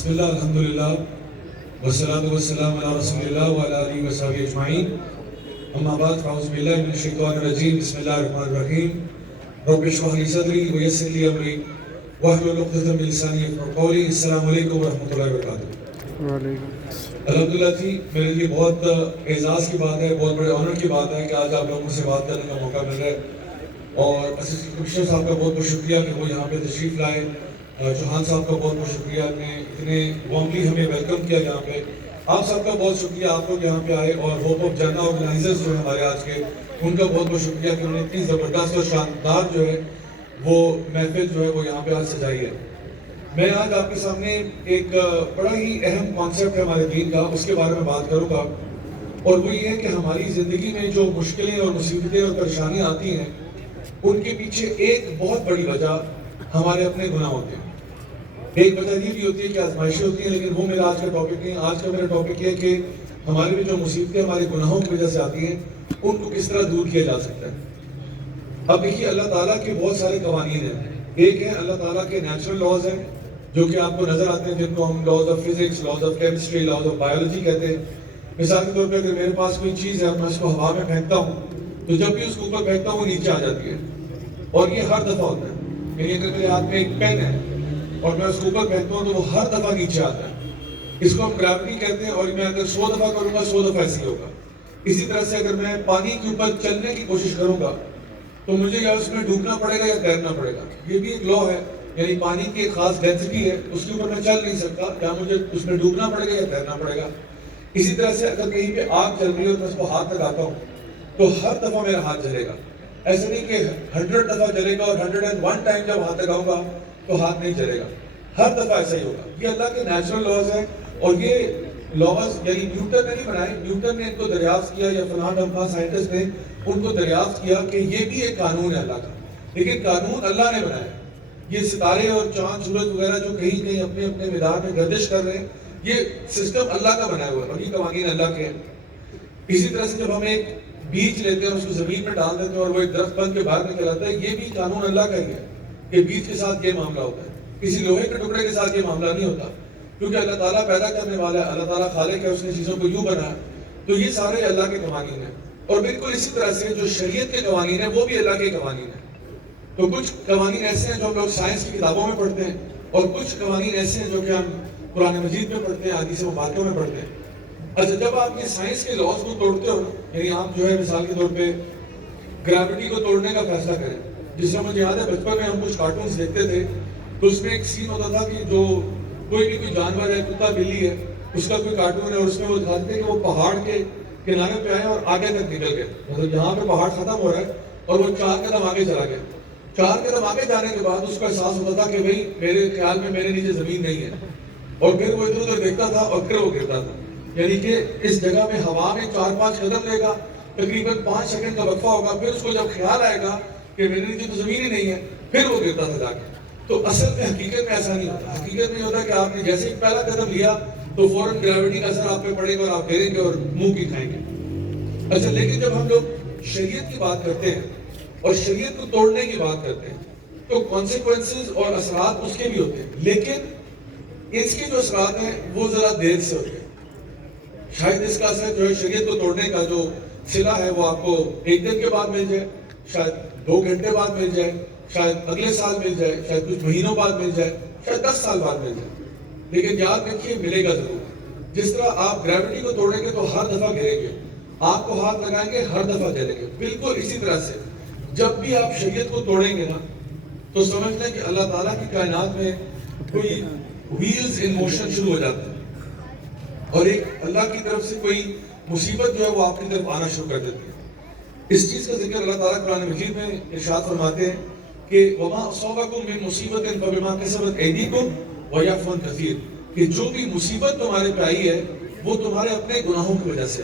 بسم اللہ الحمدللہ والصلاة والسلام علی رسول اللہ وعلی آلہ وصحبہ اجمعین اما بعد فاعوذ باللہ من الشیطان الرجیم بسم اللہ الرحمن الرحیم رب اشرح لی صدری ویسر لی امری واحلل عقدۃ من لسانی یفقهوا قولی. السلام علیکم ورحمۃ اللہ وبرکاتہ. الحمدللہ تھی میرے لیے بہت اعزاز کی بات ہے، بہت بڑے آنر کی بات ہے کہ آج آپ لوگوں سے بات کرنے کا موقع مل رہا ہے. اور اسسٹنٹ کمشنر صاحب کا بہت بہت شکریہ کہ وہ یہاں پہ تشریف لائے. چوہان صاحب کا بہت بہت شکریہ نے اتنے وارملی ہمیں ویلکم کیا یہاں پہ. آپ سب کا بہت شکریہ، آپ لوگ یہاں پہ آئے. اور ہوپ آف جنہ آرگنائزرز جو ہیں ہمارے آج کے، ان کا بہت بہت شکریہ کہ انہوں نے اتنی زبردست اور شاندار جو ہے وہ محفل جو ہے وہ یہاں پہ آج سجائی ہے. میں آج آپ کے سامنے ایک بڑا ہی اہم کانسیپٹ ہے ہمارے دین کا، اس کے بارے میں بات کروں گا. اور وہ یہ ہے کہ ہماری زندگی میں جو مشکلیں اور مصیبتیں اور پریشانیاں آتی ہیں، ان کے پیچھے ایک بہت بڑی وجہ ہمارے اپنے گناہ ہوتے ہیں. ایک وجہ یہ بھی ہوتی ہے کہ آزمائشیں ہوتی ہیں، لیکن وہ میرا آج کا ٹاپک نہیں. آج کا میرا ٹاپک یہ ہے کہ ہمارے بھی جو مصیبتیں ہمارے گناہوں کی وجہ سے آتی ہیں، ان کو کس طرح دور کیا جا سکتا ہے. اب دیکھیے، اللہ تعالیٰ کے بہت سارے قوانین ہیں. ایک ہے اللہ تعالیٰ کے نیچرل لاز ہیں جو کہ آپ کو نظر آتے ہیں، جن کو ہم laws of physics, laws of chemistry, laws of biology کہتے ہیں. مثال کے طور پہ اگر میرے پاس کوئی چیز ہے اور میں اس کو ہوا میں پھینکتا ہوں، تو جب بھی اس کو اوپر پھینکتا ہوں وہ نیچے آ جاتی ہے. اور یہ ہر دفعہ ہوتا ہے. یعنی اگر میرے ہاتھ میں ایک پین ہے اور میں اس کو اوپر پھینکتا ہوں تو وہ ہر دفعہ نیچے آتا ہے. اس کو ہم گریوٹی کہتے ہیں. اور میں اگر 100 دفعہ کروں گا 100 دفعہ ایسے ہی ہوگا. اسی طرح سے اگر میں پانی کے اوپر چلنے کی کوشش کروں گا تو مجھے یا اس میں ڈوبنا پڑے گا یا تیرنا پڑے گا. یہ بھی ایک لا ہے، یعنی پانی کی ایک خاص ڈینسٹی ہے، اس کے اوپر میں چل نہیں سکتا، یا مجھے اس میں ڈوبنا پڑے گا یا تیرنا پڑے گا. اسی طرح سے اگر کہیں پہ آگ چل رہی ہے اور میں اس کو ہاتھ لگاتا ہوں تو ہر دفعہ میرا ہاتھ جلے گا. ایسے نہیں کہ 100 دفعہ جلے گا اور 101 ٹائم جب ہاتھ لگاؤں گا تو ہاتھ نہیں جلے گا. ہر دفعہ ایسا ہی ہوگا. یہ اللہ کے نیچرل لاز ہیں. اور یہ لاز یعنی نیوٹن نے نہیں بنائے. نیوٹن نے ان کو دریافت کیا یا فلاں ڈھمکا سائنٹسٹ نے ان کو دریافت کیا کہ یہ بھی ایک قانون ہے اللہ کا، لیکن قانون اللہ نے بنایا. یہ ستارے اور چاند سورج وغیرہ جو کہیں کہیں اپنے اپنے میدان میں گردش کر رہے ہیں، یہ سسٹم اللہ کا بنایا ہوا ہے اور یہ قوانین اللہ کے ہیں. اسی طرح سے جب ہم ایک بیج لیتے ہیں، اس کو زمین میں ڈال دیتے ہیں اور وہ ایک درخت بن کے باہر نکل آتا ہے، یہ بھی قانون اللہ کا ہی ہے کہ بیج کے ساتھ یہ معاملہ ہوتا ہے. کسی لوہے کے ٹکڑے کے ساتھ یہ معاملہ نہیں ہوتا، کیونکہ اللہ تعالیٰ پیدا کرنے والا ہے، اللہ تعالیٰ خالق ہے، اس نے چیزوں کو یوں بنایا. تو یہ سارے اللہ کے قوانین ہیں. اور بالکل اسی طرح سے جو شریعت کے قوانین ہیں وہ بھی اللہ کے قوانین ہیں. تو کچھ قوانین ایسے ہیں جو ہم لوگ سائنس کی کتابوں میں پڑھتے ہیں، اور کچھ قوانین ایسے ہیں جو کہ ہم قرآن مجید میں پڑھتے ہیں، حدیث مبارکہ میں پڑھتے ہیں. اچھا، جب آپ یہ سائنس کے لاز کو توڑتے ہو نا، یعنی آپ جو ہے مثال کے طور پہ گریوٹی کو توڑنے کا فیصلہ کریں. جس میں مجھے یاد ہے بچپن میں ہم کچھ کارٹونز دیکھتے تھے تو اس میں ایک سین ہوتا تھا کہ جو کوئی جانور ہے، کتا بلی ہے، اس کا کوئی کارٹون ہے، اور اس میں وہ دکھاتے ہیں کہ وہ پہاڑ کے کنارے پہ آئے اور آگے تک نکل گئے. مطلب یہاں پہ پہاڑ ختم ہو رہا ہے اور وہ 4 قدم آگے چلا گیا. 4 قدم آگے جانے کے بعد اس کو احساس ہوتا تھا کہ بھئی میرے خیال میں میرے نیچے زمین نہیں ہے. اور پھر وہ ادھر ادھر دیکھتا تھا اور پھر وہ گرتا تھا. یعنی کہ اس جگہ میں ہوا میں 4-5 قدم لے گا، تقریباً 5 سیکنڈ کا وقفہ ہوگا، پھر اس کو جب خیال آئے گا کہ میرے نیچے تو زمین ہی نہیں ہے، پھر وہ گرتا تھا جا کے. تو اصل میں حقیقت میں ایسا نہیں ہوتا. حقیقت میں ہوتا کہ آپ نے جیسے ہی پہلا قدم لیا تو فوراً گریوٹی کا اثر آپ پہ پڑے گا اور آپ گریں گے اور منہ کی کھائیں گے. اچھا، لیکن جب ہم لوگ شریعت کی بات کرتے ہیں اور شریعت کو توڑنے کی بات کرتے ہیں تو کانسیکوینسز اور اثرات اس کے بھی ہوتے ہیں، لیکن اس کے جو اثرات ہیں وہ ذرا دیر سے ہوتے ہیں. شاید اس کا اثر جو ہے شریعت کو توڑنے کا جو صلہ ہے وہ آپ کو 1 دن کے بعد مل جائے، شاید 2 گھنٹے بعد مل جائے، شاید اگلے سال مل جائے، شاید کچھ مہینوں بعد مل جائے، شاید 10 سال بعد مل جائے، لیکن یاد رکھیے ملے گا ضرور. جس طرح آپ گریوٹی کو توڑیں گے تو ہر دفعہ گریں گے، آپ کو ہاتھ لگائیں گے ہر دفعہ جلیں گے. بالکل اسی طرح سے جب بھی آپ شریعت کو توڑیں گے نا تو سمجھ لیں کہ اللہ تعالیٰ کی کائنات میں کوئی ویلز ان موشن شروع ہو جاتے ہیں اور ایک اللہ کی طرف سے کوئی مصیبت جو ہے وہ آپ کی طرف آنا شروع کر دیتی ہے. اس چیز کا ذکر اللہ تعالیٰ قرآن مجید میں ارشاد فرماتے ہیں کہ وَمَا أَصَابَكُم مِّن مُّصِيبَةٍ فَبِمَا كَسَبَتْ أَيْدِيكُمْ وَيَعْفُو عَن كَثِيرٍ، کہ جو بھی مصیبت تمہارے پہ آئی ہے وہ تمہارے اپنے گناہوں کی وجہ سے.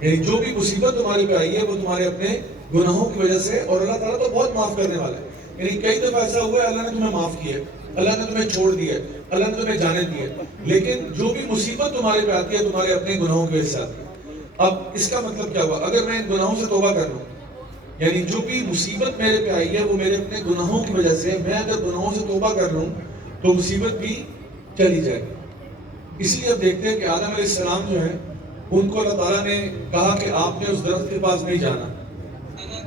یعنی جو بھی مصیبت تمہارے پہ آئی ہے وہ تمہارے اپنے گناہوں کی وجہ سے. اور اللہ تعالیٰ تو بہت معاف کرنے والا ہے. یعنی کئی دفعہ ایسا ہوا ہے اللہ نے تمہیں معاف کیا، اللہ نے تمہیں چھوڑ دیا، اللہ نے تمہیں جانے دیا، لیکن جو بھی مصیبت تمہارے پہ آتی ہے تمہارے اپنے گناہوں کی وجہ سے آتی ہے. اب اس کا مطلب کیا ہوا؟ اگر میں ان گناہوں سے توبہ کر لوں، یعنی جو بھی مصیبت میرے پہ آئی ہے وہ میرے اپنے گناہوں کی وجہ سے، میں اگر گناہوں سے توبہ کر لوں تو مصیبت بھی چلی جائے. اس لیے اب دیکھتے ہیں کہ آدم علیہ السلام جو ہے ان کو اللہ تعالیٰ نے کہا کہ آپ نے اس درخت کے پاس نہیں جانا،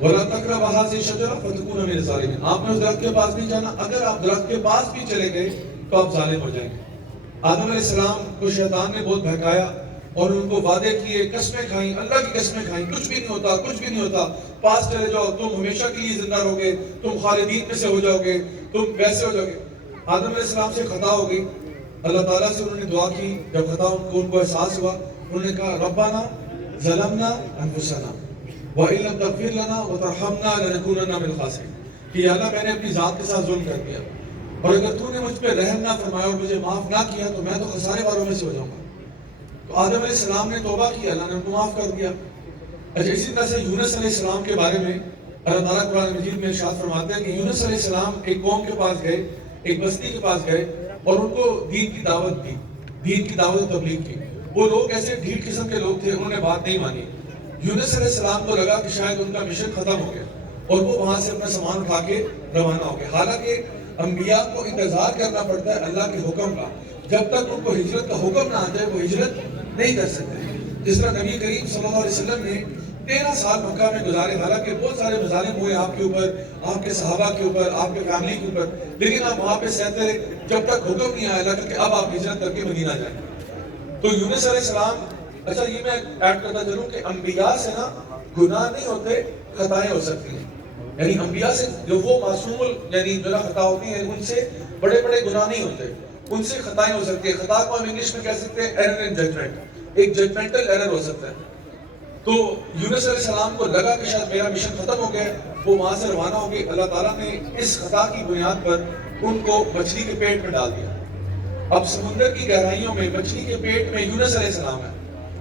وَلَا تَقْرَبَا هَٰذِهِ الشَّجَرَةَ فَتَكُونَ مِنَ الظَّالِمِينَ، آپ نے اس درخت کے پاس نہیں جانا، اگر آپ درخت کے پاس بھی چلے گئے تو آپ ظالم ہو جائیں گے۔ آدم علیہ السلام کو شیطان نے بہت بہکایا اور ان کو وعدے کیے، قسمیں کھائیں، اللہ کی قسمیں کھائیں، کچھ بھی نہیں ہوتا، کچھ بھی نہیں ہوتا، پاس چلے جاؤ، تم ہمیشہ کے لیے زندہ رہو گے، تم خالدین میں سے ہو جاؤ گے، تم ویسے ہو جاؤ گے۔ آدم علیہ السلام سے خطا ہو گئی، اللہ تعالیٰ سے انہوں نے دعا کی، جب خطا ان کو احساس ہوا، انہوں نے کہا ربنا ظلمنا انفسنا وَإِن لَّمْ تَغْفِرْ لَنَا وَتَرْحَمْنَا لَنَكُونَنَّ مِنَ الْخَاسِرِينَ، کہ یا اللہ میں نے اپنی ذات کے ساتھ ظلم کر دیا، اور اگر تو نے مجھ پہ رحم نہ فرمایا اور مجھے معاف نہ کیا تو میں تو خسارے والوں میں سے ہو جاؤں گا۔ تو آدم علیہ السلام نے توبہ کی، اللہ نے ان کو معاف کر دیا۔ اچھا، اسی طرح سے یونس علیہ السلام کے بارے میں اللہ تعالیٰ قرآن مجید میں ارشاد فرماتے ہیں کہ یونس علیہ السلام ایک قوم کے پاس گئے، ایک بستی کے پاس گئے اور ان کو دین کی دعوت دی، دین کی دعوت و تبلیغ کی۔ وہ لوگ ایسے ڈھیٹ قسم کے لوگ تھے، انہوں نے بات نہیں مانی۔ یونس علیہ السلام کو لگا کہ شاید ان کا مشن ختم ہو گیا اور وہ وہاں سے اپنا سامان اٹھا کے روانہ ہو گئے۔ حالانکہ انبیاء کو انتظار کرنا پڑتا ہے اللہ کے حکم کا، جب تک ان کو ہجرت کا حکم نہ آ جائے وہ ہجرت نہیں کر سکتے۔ جس طرح نبی کریم صلی اللہ علیہ وسلم نے 13 سال مکہ میں گزارے، حالانکہ بہت سارے مظالم ہوئے آپ کے اوپر، آپ کے صحابہ کے اوپر، آپ کے فیملی کے اوپر، لیکن آپ وہاں پہ سہتے رہے جب تک حکم نہیں آیا اللہ کا کہ اب آپ ہجرت کر کے مدینہ جائیں۔ تو یونس علیہ السلام، اچھا یہ میں ایڈ کرتا چلوں کہ انبیاء سے نا گناہ نہیں ہوتے، خطائیں ہو سکتی ہیں، یعنی انبیاء سے جو وہ معصوم یعنی جو نا خطا ہوتی ہے، ان سے بڑے بڑے گناہ نہیں ہوتے، ان سے خطائیں ہو سکتی ہیں۔ خطا کو ہم انگلش میں کہہ سکتے ہیں ایرر ان ججمنٹ، ایک ججمنٹل ایرر ہو سکتا ہے۔ تو یونس علیہ السلام کو لگا کہ شاید میرا مشن ختم ہو گیا، وہ وہاں سے روانہ ہو گئے۔ اللہ تعالیٰ نے اس خطا کی بنیاد پر ان کو مچھلی کے پیٹ میں ڈال دیا۔ اب سمندر کی گہرائیوں میں مچھلی کے پیٹ میں یونس علیہ السلام ہے،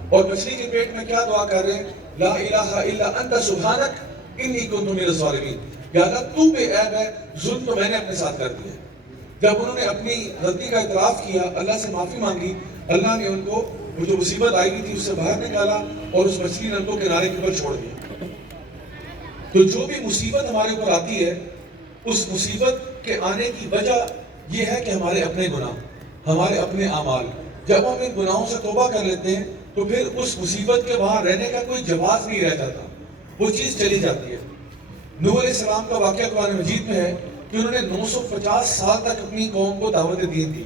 اور مچھلی کے پیٹ میں کیا دعا کر رہے ہیں؟ لا الہ الا انت سبحانک انی کنت من الظالمین، یا اللہ تو بے عیب ہے، ظلم تو میں نے اپنے ساتھ کر دیا۔ جب انہوں نے اپنی غلطی کا اعتراف کیا، اللہ سے معافی مانگی، اللہ نے ان کو وہ جو مصیبت آئی ہوئی تھی اس سے باہر نکالا اور اس مچھلی نے ان کو کنارے کے اوپر چھوڑ دیا۔ تو جو بھی مصیبت ہمارے اوپر آتی ہے، اس مصیبت کے آنے کی وجہ یہ ہے کہ ہمارے اپنے گناہ، ہمارے اپنے اعمال۔ جب ہم ان گناہوں سے توبہ کر لیتے ہیں تو پھر اس مصیبت کے وہاں رہنے کا کوئی جواز نہیں رہ جاتا، وہ چیز چلی جاتی ہے۔ نوح علیہ السلام کا واقعہ قرآن مجید میں ہے کہ انہوں نے 950 سال تک اپنی قوم کو دعوت دین دی،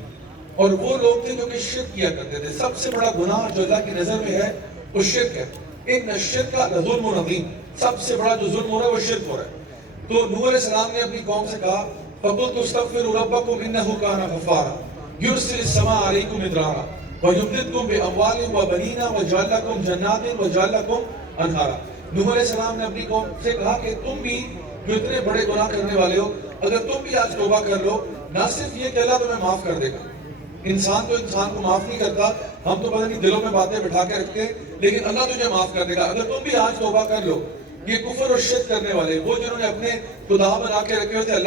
اور وہ لوگ تھے جو کہ شرک کیا کرتے تھے۔ سب سے بڑا گناہ جو اللہ کی نظر میں ہے وہ شرک ہے۔ ان الشرک لظلم عظیم، سب سے بڑا جو ظلم ہو رہا ہے وہ شرک ہو رہا ہے۔ تو نوح علیہ السلام نے اپنی قوم سے کہا فَقُلْتُ اسْتَغْفِرُوا رَبَّكُمْ إِنَّهُ كَانَ غَفَّارًا يُرْسِلِ السَّمَاءَ عَلَيْكُمْ مِدْرَارًا وَيُمْدِدْكُمْ بِأَمْوَالٍ وَبَنِينَ وَيَجْعَلْ لَكُمْ جَنَّاتٍ وَيَجْعَلْ لَكُمْ أَنْهَارًا۔ نوح علیہ السلام نے اپنی قوم سے کہا کہ تم بھی جو اتنے بڑے گناہ کرنے والے ہو، اگر تم بھی آج توبہ کر لو، نہ صرف یہ کہ اللہ تمہیں معاف کر دے گا، انسان تو انسان کو معاف نہیں کرتا، ہم تو پتہ نہیں دلوں میں باتیں بٹھا کے رکھتے ہیں، لیکن اللہ تجھے معاف کر دے گا اگر تم بھی آج توبہ کر لو۔ یہ کفر اور شرک کرنے والے، وہ جنہوں نے اپنے خدا بنا کے رکھے ہوئے تھے، اللہ